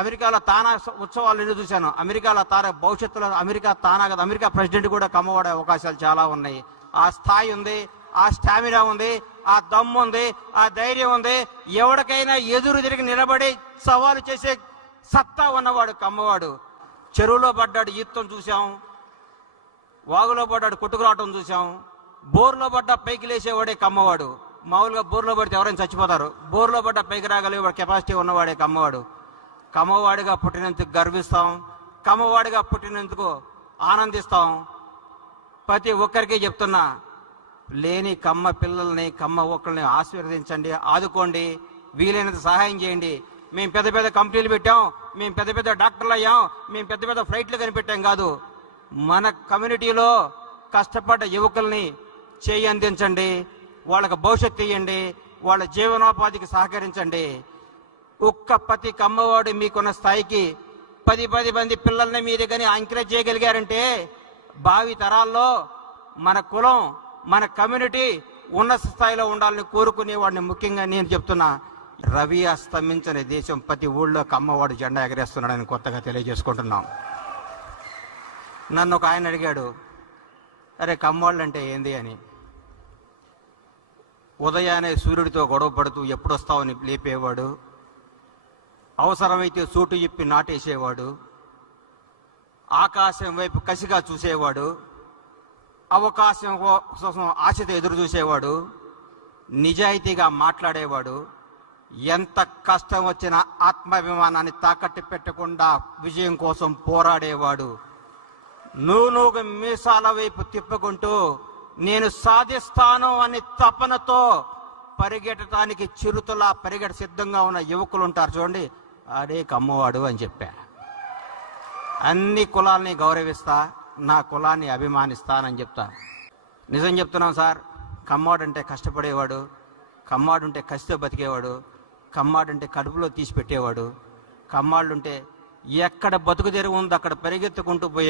అమెరికాలో తానా ఉత్సవాలు ఎన్ని చూశాను. అమెరికాలో తానా భవిష్యత్తులో అమెరికా తానా కదా, అమెరికా ప్రెసిడెంట్ కూడా కమ్మవాడే అవకాశాలు చాలా ఉన్నాయి. ఆ స్థాయి ఉంది, ఆ స్టామినా ఉంది, ఆ దమ్ము ఉంది, ఆ ధైర్యం ఉంది. ఎవరికైనా ఎదురు తిరిగి నిలబడి సవాలు చేసే సత్తా ఉన్నవాడు కమ్మవాడు. చెరువులో పడ్డాడు ఈత్తం చూసాం, వాగులో పడ్డాడు కొట్టుకురావటం చూసాం, బోర్లో పడ్డ పైకి లేచేవాడే కమ్మవాడు. మామూలుగా బోర్లో పడితే ఎవరైనా చచ్చిపోతారు, బోర్లో పడ్డ పైకి రాగలిగే కెపాసిటీ ఉన్నవాడే కమ్మవాడు. కమ్మవాడిగా పుట్టినందుకు గర్విస్తాం, కమ్మవాడిగా పుట్టినందుకు ఆనందిస్తాం. ప్రతి ఒక్కరికి చెప్తున్నా, లేని కమ్మ పిల్లల్ని కమ్మ ఒక్కరిని ఆశీర్వదించండి, ఆదుకోండి, వీలైనంత సహాయం చేయండి. మేము పెద్ద పెద్ద కంపెనీలు పెట్టాం, మేము పెద్ద పెద్ద డాక్టర్లు అయ్యాం, మేము పెద్ద పెద్ద ఫ్లైట్లు కనిపెట్టాం కాదు. మన కమ్యూనిటీలో కష్టపడ్డ యువకుల్ని చేయి అందించండి, వాళ్ళకి భవిష్యత్తు ఇవ్వండి, వాళ్ళ జీవనోపాధికి సహకరించండి. ఒక్క ప్రతి కమ్మవాడు మీకున్న స్థాయికి 10 మంది పిల్లల్ని మీరు కానీ ఎంకరేజ్ చేయగలిగారంటే భావి తరాల్లో మన కులం, మన కమ్యూనిటీ ఉన్నత స్థాయిలో ఉండాలని కోరుకునేవాడిని. ముఖ్యంగా నేను చెప్తున్నా, రవి అస్తమించని దేశం ప్రతి ఊళ్ళో కమ్మవాడు జెండా ఎగరేస్తున్నాడని కొత్తగా తెలియజేసుకుంటున్నాం. నన్ను ఒక ఆయన అడిగాడు, అరే కమ్మవాళ్ళు అంటే ఏంది అని. ఉదయాన్నే సూర్యుడితో గొడవ పడుతూ ఎప్పుడొస్తావని లేపేవాడు, అవసరమైతే సూటు ఇప్పి నాటేసేవాడు, ఆకాశం వైపు కసిగా చూసేవాడు, అవకాశం కోసం ఆశతో ఎదురు చూసేవాడు, నిజాయితీగా మాట్లాడేవాడు, ఎంత కష్టం వచ్చినా ఆత్మాభిమానాన్ని తాకట్టు పెట్టకుండా విజయం కోసం పోరాడేవాడు. నువ్వు మీసాల వైపు తిప్పుకుంటూ నేను సాధిస్తాను అని తపనతో పరిగెట్టడానికి చిరుతలా పరిగెట సిద్ధంగా ఉన్న యువకులు ఉంటారు చూడండి, అదే కమ్మవాడు అని చెప్పా. అన్ని కులాల్ని గౌరవిస్తా, నా కులాన్ని అభిమానిస్తానని చెప్తా. నిజం చెప్తున్నాం సార్, కమ్మవాడు అంటే కష్టపడేవాడు, కమ్మాడు ఉంటే కసితో బతికేవాడు, కమ్మాడు అంటే కడుపులో తీసి పెట్టేవాడు, కమ్మాళ్ళు ఉంటే ఎక్కడ బతుకు తెరువు ఉందో అక్కడ పరిగెత్తుకుంటూ పోయే